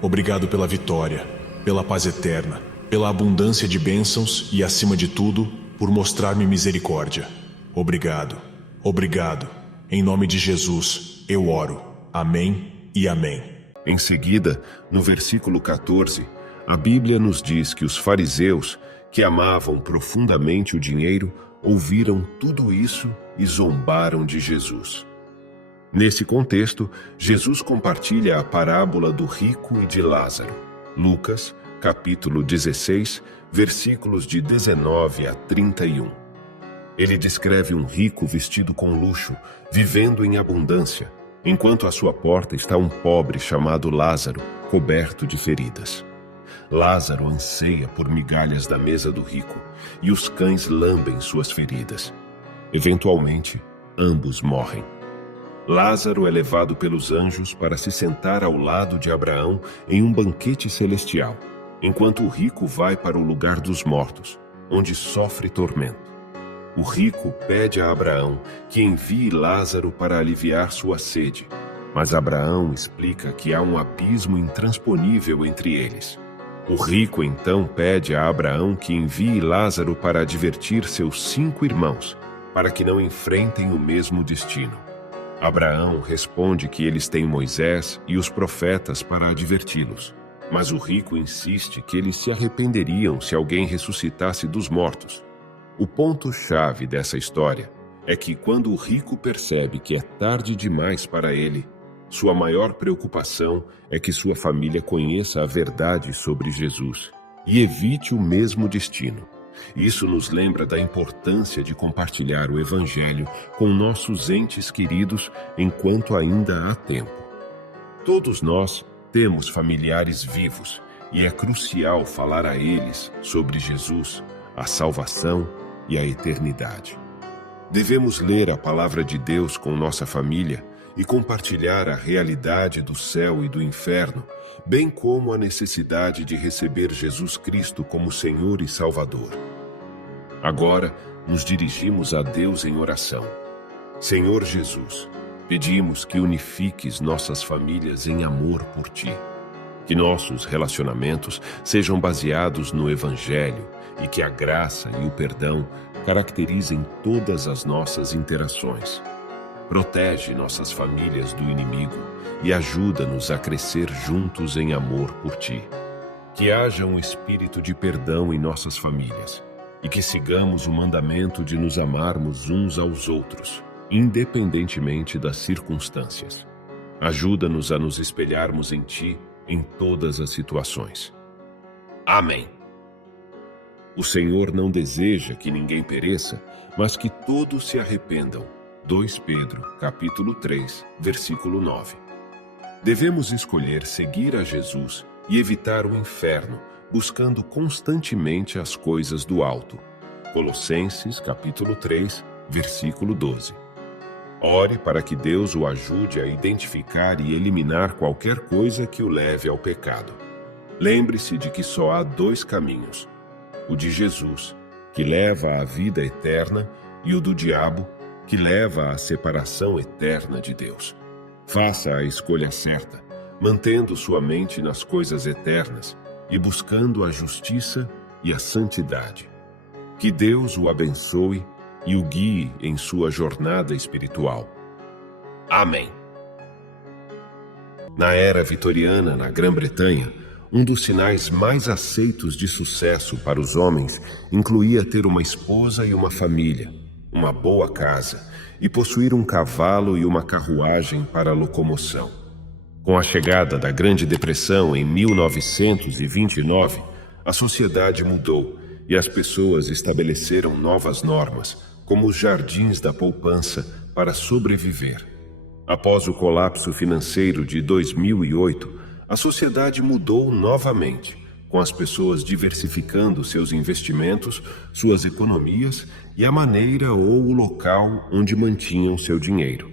Obrigado pela vitória, pela paz eterna, pela abundância de bênçãos e, acima de tudo, por mostrar-me misericórdia. Obrigado, obrigado. Em nome de Jesus, eu oro. Amém e amém. Em seguida, no versículo 14, a Bíblia nos diz que os fariseus, que amavam profundamente o dinheiro, ouviram tudo isso e zombaram de Jesus. Nesse contexto, Jesus compartilha a parábola do rico e de Lázaro. Lucas, capítulo 16, versículos de 19 a 31. Ele descreve um rico vestido com luxo, vivendo em abundância, enquanto à sua porta está um pobre chamado Lázaro, coberto de feridas. Lázaro anseia por migalhas da mesa do rico, e os cães lambem suas feridas. Eventualmente, ambos morrem. Lázaro é levado pelos anjos para se sentar ao lado de Abraão em um banquete celestial, enquanto o rico vai para o lugar dos mortos, onde sofre tormento. O rico pede a Abraão que envie Lázaro para aliviar sua sede, mas Abraão explica que há um abismo intransponível entre eles. O rico então pede a Abraão que envie Lázaro para advertir seus 5 irmãos, para que não enfrentem o mesmo destino. Abraão responde que eles têm Moisés e os profetas para adverti-los, mas o rico insiste que eles se arrependeriam se alguém ressuscitasse dos mortos. O ponto-chave dessa história é que quando o rico percebe que é tarde demais para ele, sua maior preocupação é que sua família conheça a verdade sobre Jesus e evite o mesmo destino. Isso nos lembra da importância de compartilhar o Evangelho com nossos entes queridos enquanto ainda há tempo. Todos nós temos familiares vivos e é crucial falar a eles sobre Jesus, a salvação e a eternidade. Devemos ler a palavra de Deus com nossa família e compartilhar a realidade do céu e do inferno, bem como a necessidade de receber Jesus Cristo como Senhor e Salvador. Agora, nos dirigimos a Deus em oração. Senhor Jesus, pedimos que unifiques nossas famílias em amor por Ti. Que nossos relacionamentos sejam baseados no Evangelho e que a graça e o perdão caracterizem todas as nossas interações. Protege nossas famílias do inimigo e ajuda-nos a crescer juntos em amor por Ti. Que haja um espírito de perdão em nossas famílias e que sigamos o mandamento de nos amarmos uns aos outros, independentemente das circunstâncias. Ajuda-nos a nos espelharmos em Ti em todas as situações. Amém. O Senhor não deseja que ninguém pereça, mas que todos se arrependam. 2 Pedro, capítulo 3, versículo 9. Devemos escolher seguir a Jesus e evitar o inferno, buscando constantemente as coisas do alto. Colossenses, capítulo 3, versículo 12. Ore para que Deus o ajude a identificar e eliminar qualquer coisa que o leve ao pecado. Lembre-se de que só há 2 caminhos: o de Jesus, que leva à vida eterna, e o do diabo, que leva à separação eterna de Deus. Faça a escolha certa, mantendo sua mente nas coisas eternas e buscando a justiça e a santidade. Que Deus o abençoe e o guie em sua jornada espiritual. Amém. Na era vitoriana, na Grã-Bretanha, um dos sinais mais aceitos de sucesso para os homens incluía ter uma esposa e uma família, uma boa casa e possuir um cavalo e uma carruagem para locomoção. Com a chegada da Grande Depressão em 1929, a sociedade mudou e as pessoas estabeleceram novas normas, como os jardins da poupança, para sobreviver. Após o colapso financeiro de 2008, a sociedade mudou novamente, com as pessoas diversificando seus investimentos, suas economias e a maneira ou o local onde mantinham seu dinheiro.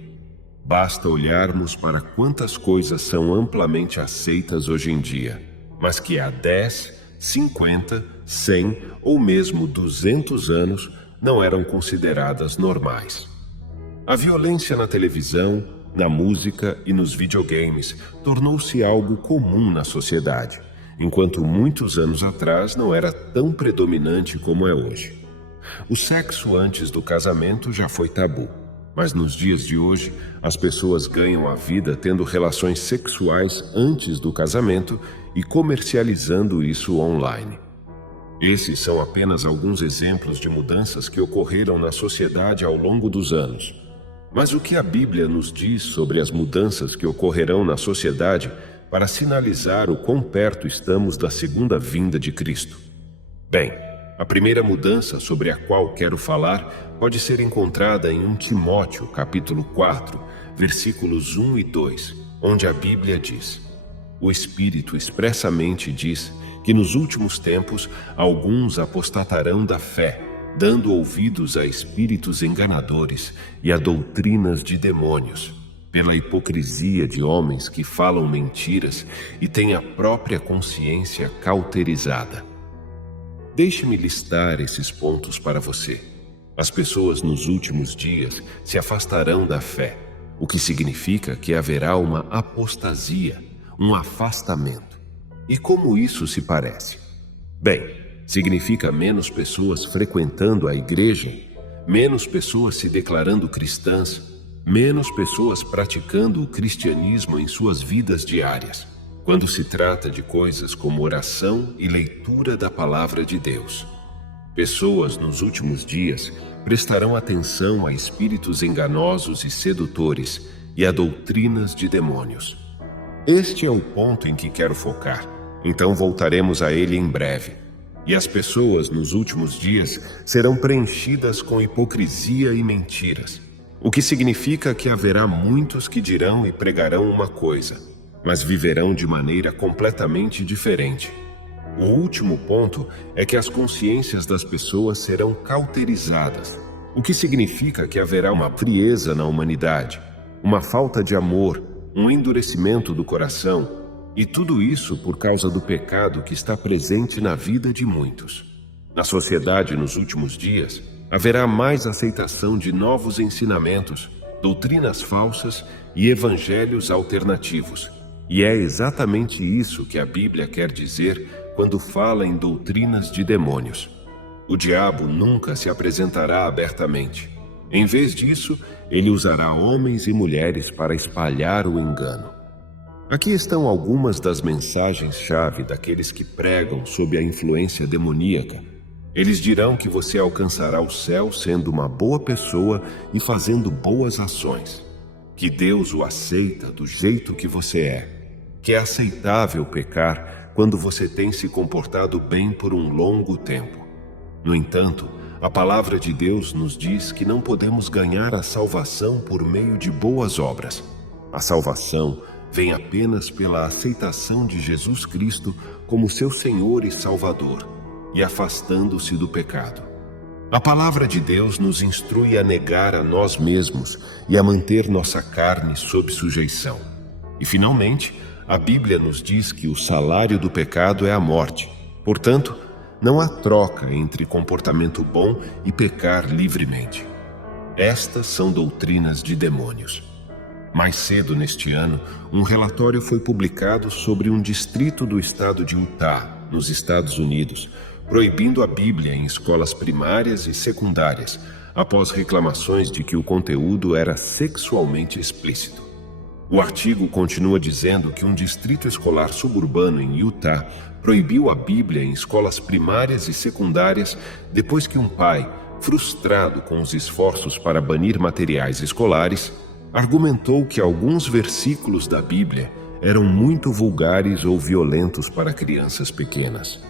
Basta olharmos para quantas coisas são amplamente aceitas hoje em dia, mas que há 10, 50, 100 ou mesmo 200 anos não eram consideradas normais. A violência na televisão, na música e nos videogames tornou-se algo comum na sociedade, enquanto muitos anos atrás não era tão predominante como é hoje. O sexo antes do casamento já foi tabu, mas nos dias de hoje as pessoas ganham a vida tendo relações sexuais antes do casamento e comercializando isso online. Esses são apenas alguns exemplos de mudanças que ocorreram na sociedade ao longo dos anos. Mas o que a Bíblia nos diz sobre as mudanças que ocorrerão na sociedade para sinalizar o quão perto estamos da segunda vinda de Cristo? Bem, a primeira mudança sobre a qual quero falar pode ser encontrada em 1 Timóteo, capítulo 4, versículos 1 e 2, onde a Bíblia diz: O Espírito expressamente diz que nos últimos tempos alguns apostatarão da fé, dando ouvidos a espíritos enganadores e a doutrinas de demônios, pela hipocrisia de homens que falam mentiras e têm a própria consciência cauterizada. Deixe-me listar esses pontos para você. As pessoas nos últimos dias se afastarão da fé, o que significa que haverá uma apostasia, um afastamento. E como isso se parece? Bem, significa menos pessoas frequentando a igreja, menos pessoas se declarando cristãs, menos pessoas praticando o cristianismo em suas vidas diárias, quando se trata de coisas como oração e leitura da palavra de Deus. Pessoas nos últimos dias prestarão atenção a espíritos enganosos e sedutores e a doutrinas de demônios. Este é o ponto em que quero focar, então voltaremos a ele em breve. E as pessoas nos últimos dias serão preenchidas com hipocrisia e mentiras, o que significa que haverá muitos que dirão e pregarão uma coisa, mas viverão de maneira completamente diferente. O último ponto é que as consciências das pessoas serão cauterizadas, o que significa que haverá uma frieza na humanidade, uma falta de amor, um endurecimento do coração, e tudo isso por causa do pecado que está presente na vida de muitos. Na sociedade nos últimos dias, haverá mais aceitação de novos ensinamentos, doutrinas falsas e evangelhos alternativos. E é exatamente isso que a Bíblia quer dizer quando fala em doutrinas de demônios. O diabo nunca se apresentará abertamente. Em vez disso, ele usará homens e mulheres para espalhar o engano. Aqui estão algumas das mensagens-chave daqueles que pregam sob a influência demoníaca. Eles dirão que você alcançará o céu sendo uma boa pessoa e fazendo boas ações, que Deus o aceita do jeito que você é, que é aceitável pecar quando você tem se comportado bem por um longo tempo. No entanto, a palavra de Deus nos diz que não podemos ganhar a salvação por meio de boas obras. A salvação vem apenas pela aceitação de Jesus Cristo como seu Senhor e Salvador, e afastando-se do pecado. A palavra de Deus nos instrui a negar a nós mesmos e a manter nossa carne sob sujeição. E, finalmente, a Bíblia nos diz que o salário do pecado é a morte. Portanto, não há troca entre comportamento bom e pecar livremente. Estas são doutrinas de demônios. Mais cedo neste ano, um relatório foi publicado sobre um distrito do estado de Utah, nos Estados Unidos, proibindo a Bíblia em escolas primárias e secundárias, após reclamações de que o conteúdo era sexualmente explícito. O artigo continua dizendo que um distrito escolar suburbano em Utah proibiu a Bíblia em escolas primárias e secundárias depois que um pai, frustrado com os esforços para banir materiais escolares, argumentou que alguns versículos da Bíblia eram muito vulgares ou violentos para crianças pequenas.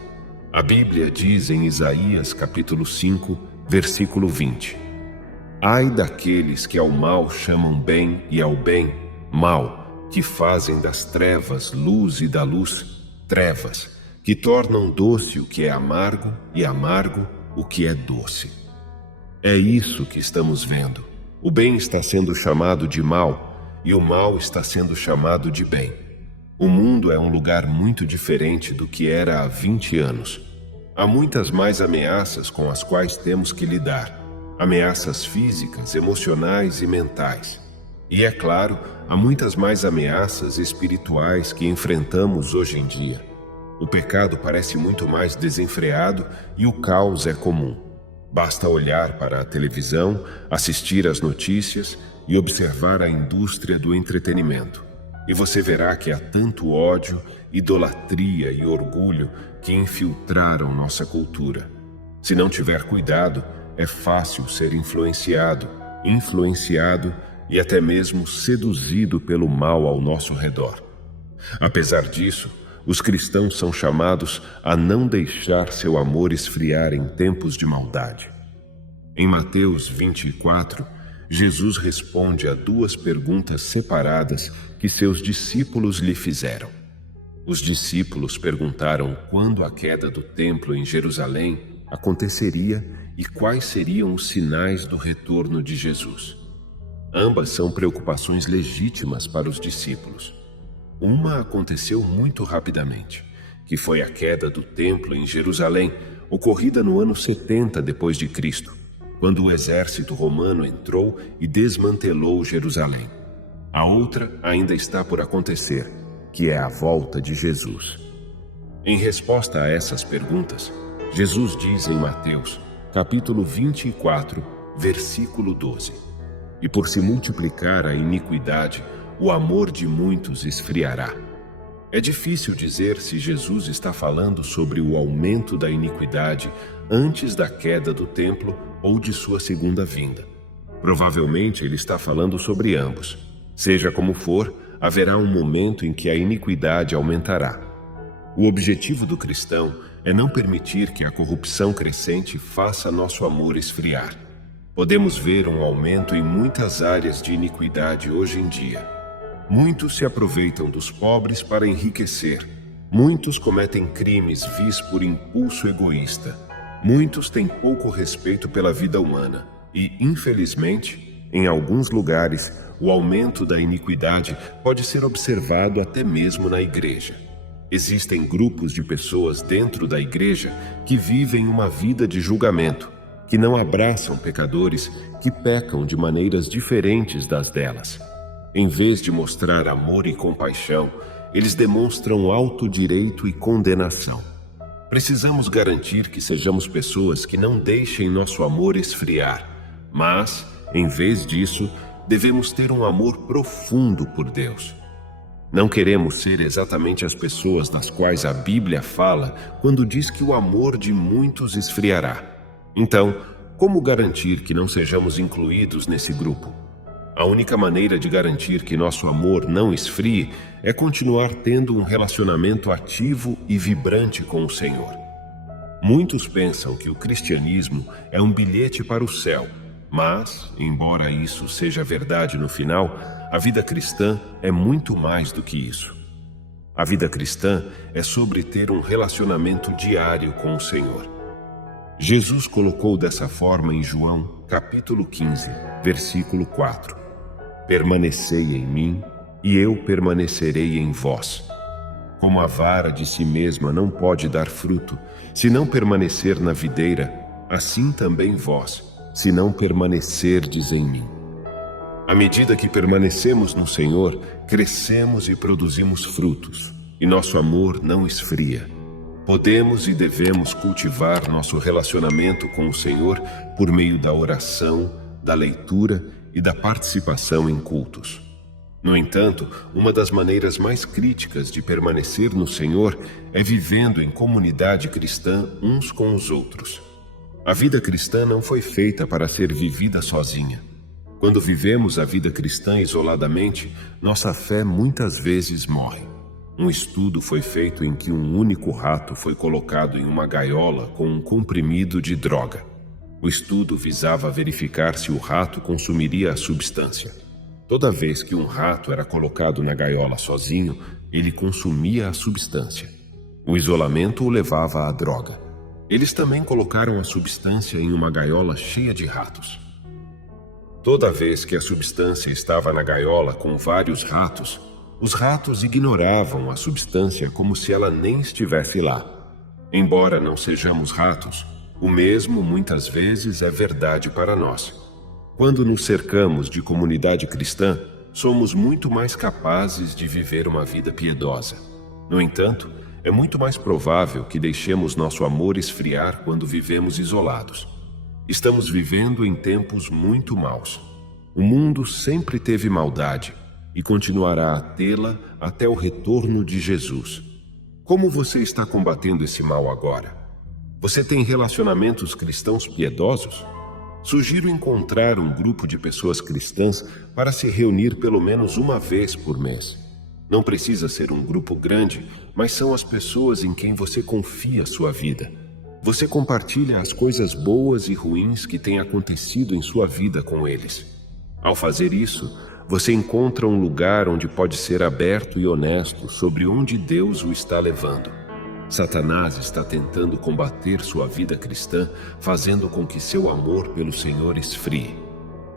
A Bíblia diz em Isaías capítulo 5, versículo 20: Ai daqueles que ao mal chamam bem e ao bem mal, que fazem das trevas luz e da luz trevas, que tornam doce o que é amargo e amargo o que é doce. É isso que estamos vendo. O bem está sendo chamado de mal e o mal está sendo chamado de bem. O mundo é um lugar muito diferente do que era há 20 anos. Há muitas mais ameaças com as quais temos que lidar. Ameaças físicas, emocionais e mentais. E, é claro, há muitas mais ameaças espirituais que enfrentamos hoje em dia. O pecado parece muito mais desenfreado e o caos é comum. Basta olhar para a televisão, assistir às notícias e observar a indústria do entretenimento. E você verá que há tanto ódio, idolatria e orgulho que infiltraram nossa cultura. Se não tiver cuidado, é fácil ser influenciado e até mesmo seduzido pelo mal ao nosso redor. Apesar disso, os cristãos são chamados a não deixar seu amor esfriar em tempos de maldade. Em Mateus 24, Jesus responde a 2 perguntas separadas que seus discípulos lhe fizeram. Os discípulos perguntaram quando a queda do templo em Jerusalém aconteceria e quais seriam os sinais do retorno de Jesus. Ambas são preocupações legítimas para os discípulos. Uma aconteceu muito rapidamente, que foi a queda do templo em Jerusalém, ocorrida no ano 70 depois de Cristo, quando o exército romano entrou e desmantelou Jerusalém. A outra ainda está por acontecer, que é a volta de Jesus. Em resposta a essas perguntas, Jesus diz em Mateus, capítulo 24, versículo 12: E por se multiplicar a iniquidade, o amor de muitos esfriará. É difícil dizer se Jesus está falando sobre o aumento da iniquidade antes da queda do templo ou de sua segunda vinda. Provavelmente ele está falando sobre ambos. Seja como for, haverá um momento em que a iniquidade aumentará. O objetivo do cristão é não permitir que a corrupção crescente faça nosso amor esfriar. Podemos ver um aumento em muitas áreas de iniquidade hoje em dia. Muitos se aproveitam dos pobres para enriquecer. Muitos cometem crimes vis por impulso egoísta. Muitos têm pouco respeito pela vida humana. E, infelizmente, em alguns lugares, o aumento da iniquidade pode ser observado até mesmo na igreja. Existem grupos de pessoas dentro da igreja que vivem uma vida de julgamento, que não abraçam pecadores que pecam de maneiras diferentes das delas. Em vez de mostrar amor e compaixão, eles demonstram autodireito e condenação. Precisamos garantir que sejamos pessoas que não deixem nosso amor esfriar, mas, em vez disso, devemos ter um amor profundo por Deus. Não queremos ser exatamente as pessoas das quais a Bíblia fala quando diz que o amor de muitos esfriará. Então, como garantir que não sejamos incluídos nesse grupo? A única maneira de garantir que nosso amor não esfrie é continuar tendo um relacionamento ativo e vibrante com o Senhor. Muitos pensam que o cristianismo é um bilhete para o céu, mas, embora isso seja verdade no final, a vida cristã é muito mais do que isso. A vida cristã é sobre ter um relacionamento diário com o Senhor. Jesus colocou dessa forma em João, capítulo 15, versículo 4. Permanecei em mim, e eu permanecerei em vós. Como a vara de si mesma não pode dar fruto, se não permanecer na videira, assim também vós, se não permanecerdes em mim. À medida que permanecemos no Senhor, crescemos e produzimos frutos, e nosso amor não esfria. Podemos e devemos cultivar nosso relacionamento com o Senhor por meio da oração, da leitura e da participação em cultos. No entanto, uma das maneiras mais críticas de permanecer no Senhor é vivendo em comunidade cristã uns com os outros. A vida cristã não foi feita para ser vivida sozinha. Quando vivemos a vida cristã isoladamente, nossa fé muitas vezes morre. Um estudo foi feito em que um único rato foi colocado em uma gaiola com um comprimido de droga. O estudo visava verificar se o rato consumiria a substância. Toda vez que um rato era colocado na gaiola sozinho, ele consumia a substância. O isolamento o levava à droga. Eles também colocaram a substância em uma gaiola cheia de ratos. Toda vez que a substância estava na gaiola com vários ratos, os ratos ignoravam a substância como se ela nem estivesse lá. Embora não sejamos ratos, o mesmo muitas vezes é verdade para nós. Quando nos cercamos de comunidade cristã, somos muito mais capazes de viver uma vida piedosa. No entanto, é muito mais provável que deixemos nosso amor esfriar quando vivemos isolados. Estamos vivendo em tempos muito maus. O mundo sempre teve maldade e continuará a tê-la até o retorno de Jesus. Como você está combatendo esse mal agora? Você tem relacionamentos cristãos piedosos? Sugiro encontrar um grupo de pessoas cristãs para se reunir pelo menos uma vez por mês. Não precisa ser um grupo grande, mas são as pessoas em quem você confia sua vida. Você compartilha as coisas boas e ruins que têm acontecido em sua vida com eles. Ao fazer isso, você encontra um lugar onde pode ser aberto e honesto sobre onde Deus o está levando. Satanás está tentando combater sua vida cristã, fazendo com que seu amor pelo Senhor esfrie.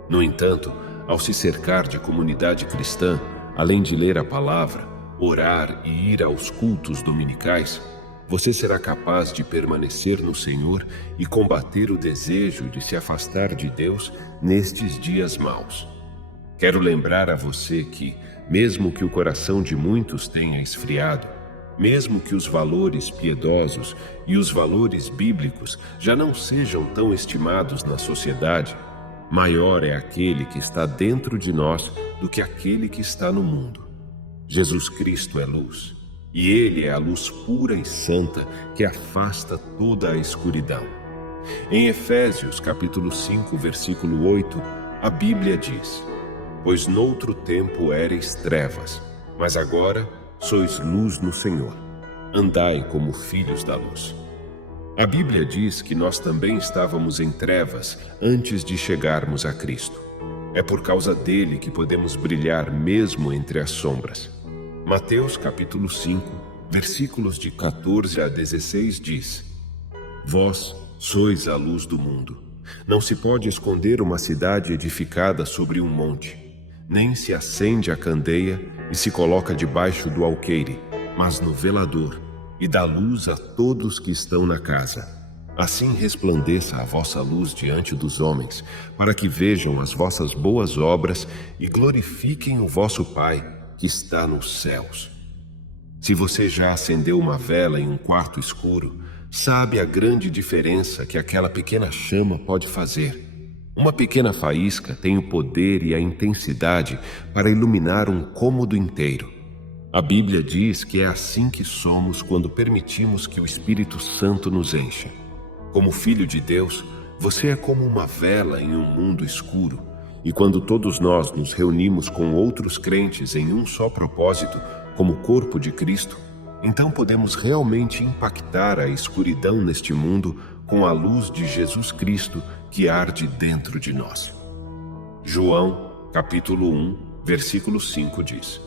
No entanto, ao se cercar de comunidade cristã, além de ler a palavra, orar e ir aos cultos dominicais, você será capaz de permanecer no Senhor e combater o desejo de se afastar de Deus nestes dias maus. Quero lembrar a você que, mesmo que o coração de muitos tenha esfriado, mesmo que os valores piedosos e os valores bíblicos já não sejam tão estimados na sociedade, maior é aquele que está dentro de nós do que aquele que está no mundo. Jesus Cristo é luz. E Ele é a luz pura e santa que afasta toda a escuridão. Em Efésios, capítulo 5, versículo 8, a Bíblia diz: Pois noutro tempo éreis trevas, mas agora sois luz no Senhor. Andai como filhos da luz. A Bíblia diz que nós também estávamos em trevas antes de chegarmos a Cristo. É por causa dele que podemos brilhar mesmo entre as sombras. Mateus capítulo 5, versículos de 14 a 16 diz: Vós sois a luz do mundo. Não se pode esconder uma cidade edificada sobre um monte, nem se acende a candeia e se coloca debaixo do alqueire, mas no velador, e dá luz a todos que estão na casa. Assim resplandeça a vossa luz diante dos homens, para que vejam as vossas boas obras e glorifiquem o vosso Pai que está nos céus. Se você já acendeu uma vela em um quarto escuro, sabe a grande diferença que aquela pequena chama pode fazer. Uma pequena faísca tem o poder e a intensidade para iluminar um cômodo inteiro. A Bíblia diz que é assim que somos quando permitimos que o Espírito Santo nos encha. Como filho de Deus, você é como uma vela em um mundo escuro. E quando todos nós nos reunimos com outros crentes em um só propósito, como o corpo de Cristo, então podemos realmente impactar a escuridão neste mundo com a luz de Jesus Cristo que arde dentro de nós. João, capítulo 1, versículo 5 diz: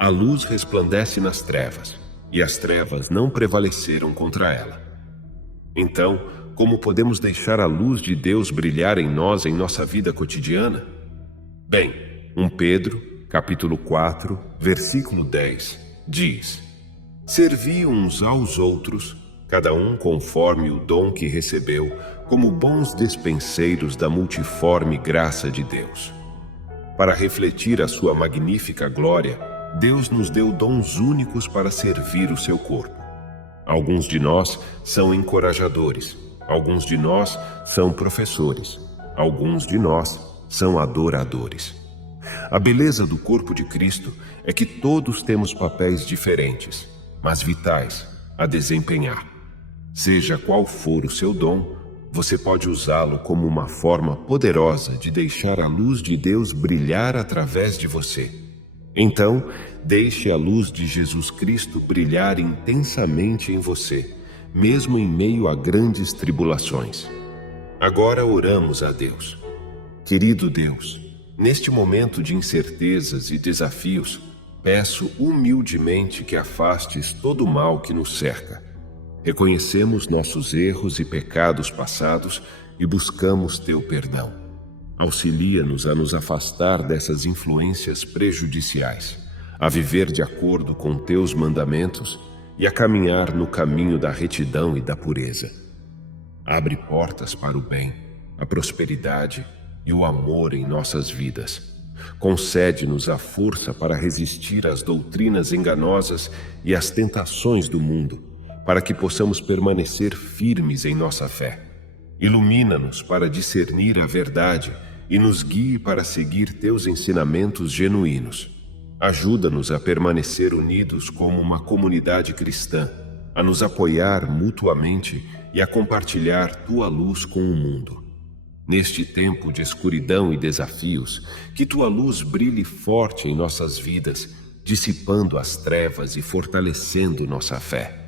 A luz resplandece nas trevas, e as trevas não prevaleceram contra ela. Então, como podemos deixar a luz de Deus brilhar em nós em nossa vida cotidiana? Bem, 1 Pedro, capítulo 4, versículo 10, diz: Servi uns aos outros, cada um conforme o dom que recebeu, como bons despenseiros da multiforme graça de Deus. Para refletir a sua magnífica glória, Deus nos deu dons únicos para servir o seu corpo. Alguns de nós são encorajadores, alguns de nós são professores, alguns de nós são adoradores. A beleza do corpo de Cristo é que todos temos papéis diferentes, mas vitais, a desempenhar. Seja qual for o seu dom, Você pode usá-lo como uma forma poderosa de deixar a luz de Deus brilhar através de você. Então, deixe a luz de Jesus Cristo brilhar intensamente em você, mesmo em meio a grandes tribulações. Agora oramos a Deus. Querido Deus, neste momento de incertezas e desafios, peço humildemente que afastes todo o mal que nos cerca. Reconhecemos nossos erros e pecados passados e buscamos teu perdão. Auxilia-nos a nos afastar dessas influências prejudiciais, a viver de acordo com teus mandamentos e a caminhar no caminho da retidão e da pureza. Abre portas para o bem, a prosperidade e o amor em nossas vidas. Concede-nos a força para resistir às doutrinas enganosas e às tentações do mundo, para que possamos permanecer firmes em nossa fé. Ilumina-nos para discernir a verdade e nos guie para seguir teus ensinamentos genuínos. Ajuda-nos a permanecer unidos como uma comunidade cristã, a nos apoiar mutuamente e a compartilhar tua luz com o mundo. Neste tempo de escuridão e desafios, que tua luz brilhe forte em nossas vidas, dissipando as trevas e fortalecendo nossa fé.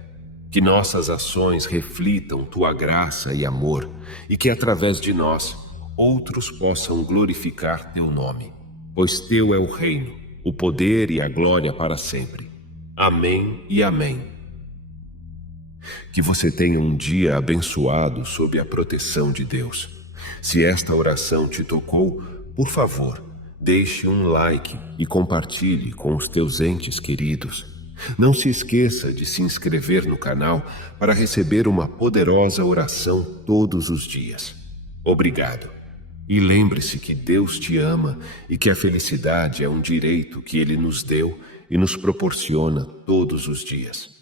Que nossas ações reflitam tua graça e amor e que através de nós outros possam glorificar teu nome, pois teu é o reino, o poder e a glória para sempre. Amém e amém. Que você tenha um dia abençoado sob a proteção de Deus. Se esta oração te tocou, por favor, deixe um like e compartilhe com os teus entes queridos. Não se esqueça de se inscrever no canal para receber uma poderosa oração todos os dias. Obrigado. E lembre-se que Deus te ama e que a felicidade é um direito que Ele nos deu e nos proporciona todos os dias.